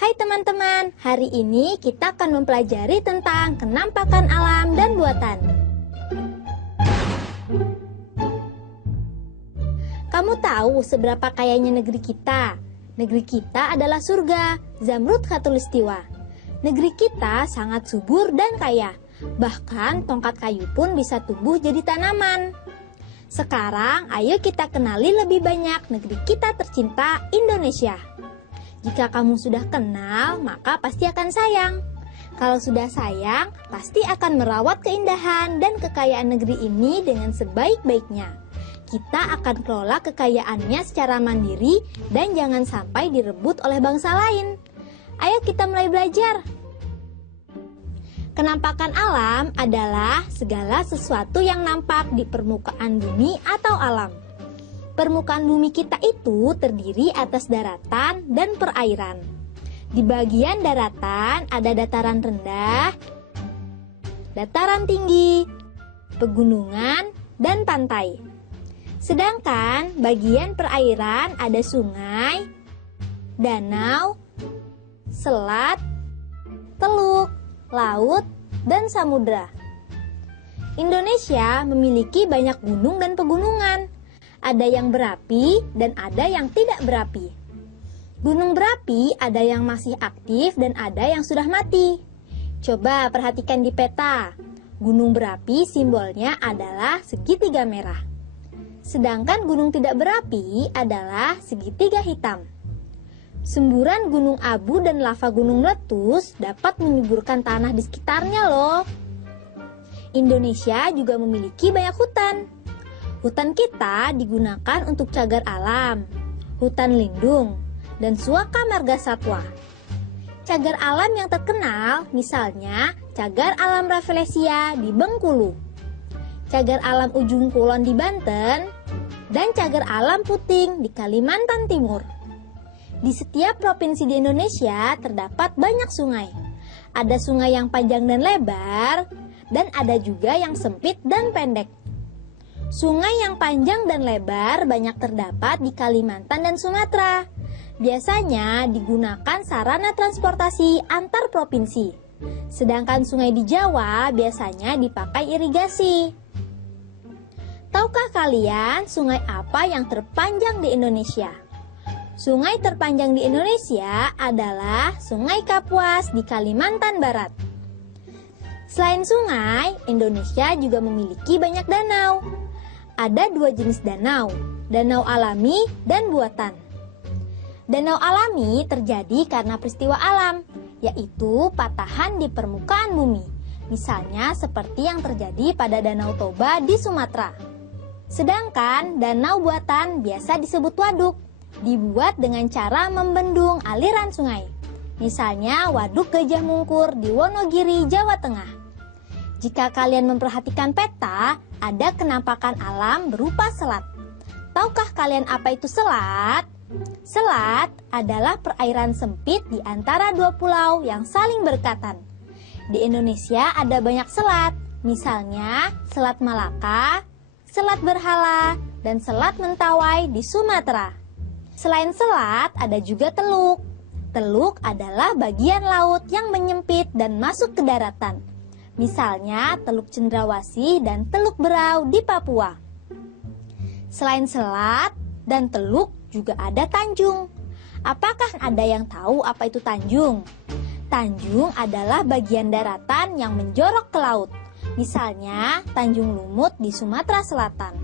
Hai teman-teman, hari ini kita akan mempelajari tentang kenampakan alam dan buatan. Kamu tahu seberapa kayanya negeri kita? Negeri kita adalah surga, Zamrud Khatulistiwa. Negeri kita sangat subur dan kaya, bahkan tongkat kayu pun bisa tumbuh jadi tanaman. Sekarang, ayo kita kenali lebih banyak negeri kita tercinta, Indonesia. Jika kamu sudah kenal, maka pasti akan sayang. Kalau sudah sayang, pasti akan merawat keindahan dan kekayaan negeri ini dengan sebaik-baiknya. Kita akan kelola kekayaannya secara mandiri dan jangan sampai direbut oleh bangsa lain. Ayo kita mulai belajar. Kenampakan alam adalah segala sesuatu yang nampak di permukaan bumi atau alam. Permukaan bumi kita itu terdiri atas daratan dan perairan. Di bagian daratan ada dataran rendah, dataran tinggi, pegunungan, dan pantai. Sedangkan bagian perairan ada sungai, danau, selat, teluk, laut, dan samudra. Indonesia memiliki banyak gunung dan pegunungan. Ada yang berapi dan ada yang tidak berapi. Gunung berapi ada yang masih aktif dan ada yang sudah mati. Coba perhatikan di peta. Gunung berapi simbolnya adalah segitiga merah. Sedangkan gunung tidak berapi adalah segitiga hitam. Semburan gunung abu dan lava gunung meletus dapat menyuburkan tanah di sekitarnya loh. Indonesia juga memiliki banyak hutan. Hutan kita digunakan untuk cagar alam, hutan lindung, dan suaka marga satwa. Cagar alam yang terkenal misalnya cagar alam Rafflesia di Bengkulu, cagar alam Ujung Kulon di Banten, dan cagar alam Puting di Kalimantan Timur. Di setiap provinsi di Indonesia terdapat banyak sungai. Ada sungai yang panjang dan lebar, dan ada juga yang sempit dan pendek. Sungai yang panjang dan lebar banyak terdapat di Kalimantan dan Sumatera. Biasanya digunakan sarana transportasi antar provinsi. Sedangkan sungai di Jawa biasanya dipakai irigasi. Tahukah kalian sungai apa yang terpanjang di Indonesia? Sungai terpanjang di Indonesia adalah Sungai Kapuas di Kalimantan Barat. Selain sungai, Indonesia juga memiliki banyak danau. Ada dua jenis danau, danau alami dan buatan. Danau alami terjadi karena peristiwa alam, yaitu patahan di permukaan bumi. Misalnya seperti yang terjadi pada Danau Toba di Sumatera. Sedangkan danau buatan biasa disebut waduk, dibuat dengan cara membendung aliran sungai. Misalnya Waduk Gajah Mungkur di Wonogiri, Jawa Tengah. Jika kalian memperhatikan peta, ada kenampakan alam berupa selat. Tahukah kalian apa itu selat? Selat adalah perairan sempit di antara dua pulau yang saling berdekatan. Di Indonesia ada banyak selat, misalnya Selat Malaka, Selat Berhala, dan Selat Mentawai di Sumatera. Selain selat, ada juga teluk. Teluk adalah bagian laut yang menyempit dan masuk ke daratan. Misalnya Teluk Cendrawasih dan Teluk Berau di Papua. Selain selat dan teluk juga ada tanjung. Apakah ada yang tahu apa itu tanjung? Tanjung adalah bagian daratan yang menjorok ke laut. Misalnya Tanjung Lumut di Sumatera Selatan.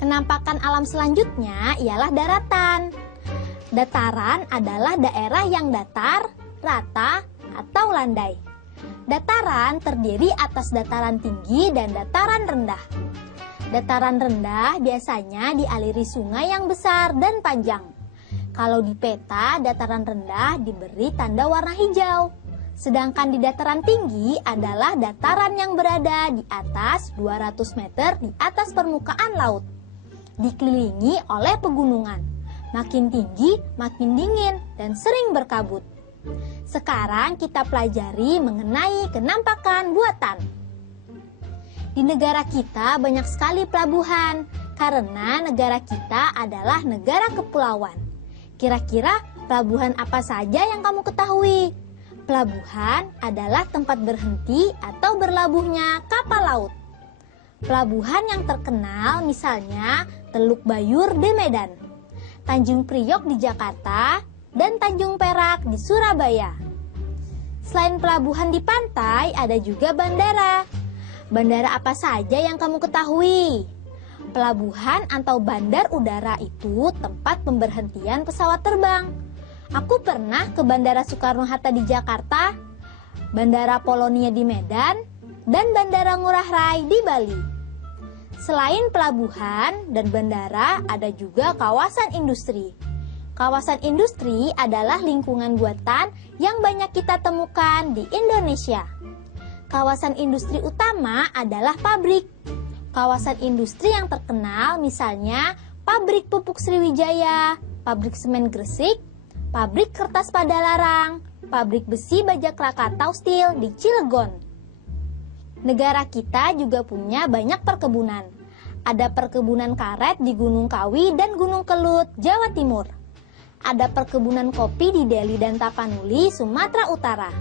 Kenampakan alam selanjutnya ialah daratan. Dataran adalah daerah yang datar, rata, atau landai. Dataran terdiri atas dataran tinggi dan dataran rendah. Dataran rendah biasanya dialiri sungai yang besar dan panjang. Kalau di peta, dataran rendah diberi tanda warna hijau. Sedangkan di dataran tinggi adalah dataran yang berada di atas 200 meter di atas permukaan laut. Dikelilingi oleh pegunungan. Makin tinggi, makin dingin, dan sering berkabut. Sekarang kita pelajari mengenai kenampakan buatan. Di negara kita banyak sekali pelabuhan, karena negara kita adalah negara kepulauan. Kira-kira pelabuhan apa saja yang kamu ketahui? Pelabuhan adalah tempat berhenti atau berlabuhnya kapal laut. Pelabuhan yang terkenal misalnya Teluk Bayur di Medan, Tanjung Priok di Jakarta, dan Tanjung Perak di Surabaya. Selain pelabuhan di pantai, ada juga bandara. Bandara apa saja yang kamu ketahui? Pelabuhan atau bandar udara itu tempat pemberhentian pesawat terbang. Aku pernah ke Bandara Soekarno-Hatta di Jakarta, Bandara Polonia di Medan, dan Bandara Ngurah Rai di Bali. Selain pelabuhan dan bandara, ada juga kawasan industri. Kawasan industri adalah lingkungan buatan yang banyak kita temukan di Indonesia. Kawasan industri utama adalah pabrik. Kawasan industri yang terkenal misalnya pabrik pupuk Sriwijaya, pabrik semen Gresik, pabrik kertas Padalarang, pabrik besi Bajak Krakatau Steel di Cilegon. Negara kita juga punya banyak perkebunan. Ada perkebunan karet di Gunung Kawi dan Gunung Kelut, Jawa Timur. Ada perkebunan kopi di Deli dan Tapanuli, Sumatera Utara.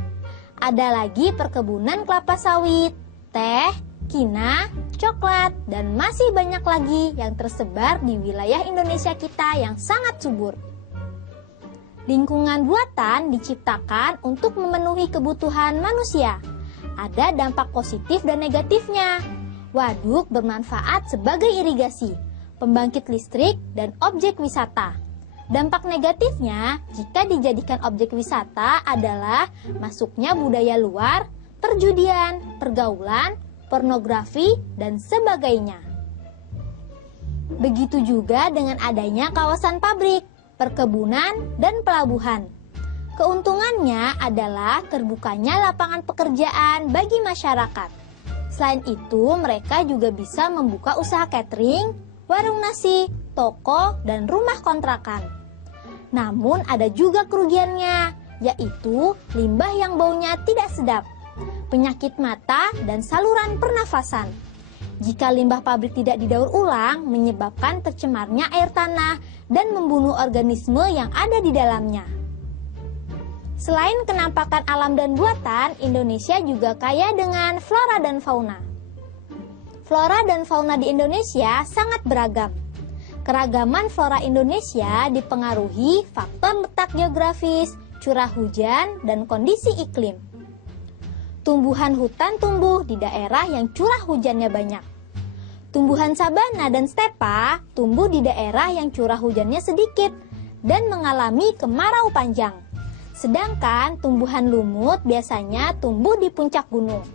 Ada lagi perkebunan kelapa sawit, teh, kina, coklat, dan masih banyak lagi yang tersebar di wilayah Indonesia kita yang sangat subur. Lingkungan buatan diciptakan untuk memenuhi kebutuhan manusia. Ada dampak positif dan negatifnya. Waduk bermanfaat sebagai irigasi, pembangkit listrik, dan objek wisata. Dampak negatifnya jika dijadikan objek wisata adalah masuknya budaya luar, perjudian, pergaulan, pornografi, dan sebagainya. Begitu juga dengan adanya kawasan pabrik, perkebunan, dan pelabuhan. Keuntungannya adalah terbukanya lapangan pekerjaan bagi masyarakat. Selain itu, mereka juga bisa membuka usaha catering, warung nasi, toko, dan rumah kontrakan. Namun ada juga kerugiannya, yaitu limbah yang baunya tidak sedap, penyakit mata, dan saluran pernafasan. Jika limbah pabrik tidak didaur ulang, menyebabkan tercemarnya air tanah dan membunuh organisme yang ada di dalamnya. Selain kenampakan alam dan buatan, Indonesia juga kaya dengan flora dan fauna. Flora dan fauna di Indonesia sangat beragam. Keragaman flora Indonesia dipengaruhi faktor letak geografis, curah hujan, dan kondisi iklim. Tumbuhan hutan tumbuh di daerah yang curah hujannya banyak. Tumbuhan sabana dan stepa tumbuh di daerah yang curah hujannya sedikit dan mengalami kemarau panjang. Sedangkan tumbuhan lumut biasanya tumbuh di puncak gunung.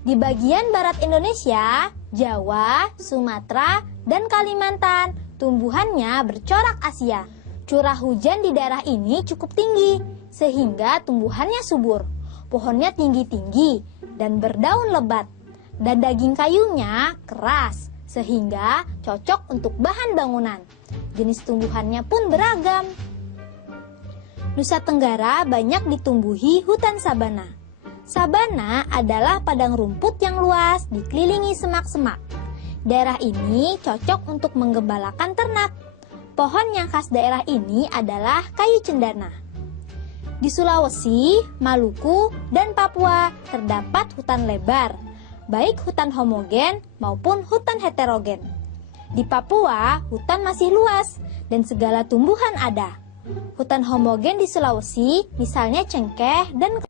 Di bagian barat Indonesia, Jawa, Sumatera, dan Kalimantan, tumbuhannya bercorak Asia. Curah hujan di daerah ini cukup tinggi, sehingga tumbuhannya subur. Pohonnya tinggi-tinggi dan berdaun lebat, dan daging kayunya keras, sehingga cocok untuk bahan bangunan. Jenis tumbuhannya pun beragam. Nusa Tenggara banyak ditumbuhi hutan sabana. Sabana adalah padang rumput yang luas dikelilingi semak-semak. Daerah ini cocok untuk menggembalakan ternak. Pohon yang khas daerah ini adalah kayu cendana. Di Sulawesi, Maluku, dan Papua terdapat hutan lebar, baik hutan homogen maupun hutan heterogen. Di Papua, hutan masih luas dan segala tumbuhan ada. Hutan homogen di Sulawesi, misalnya cengkeh dan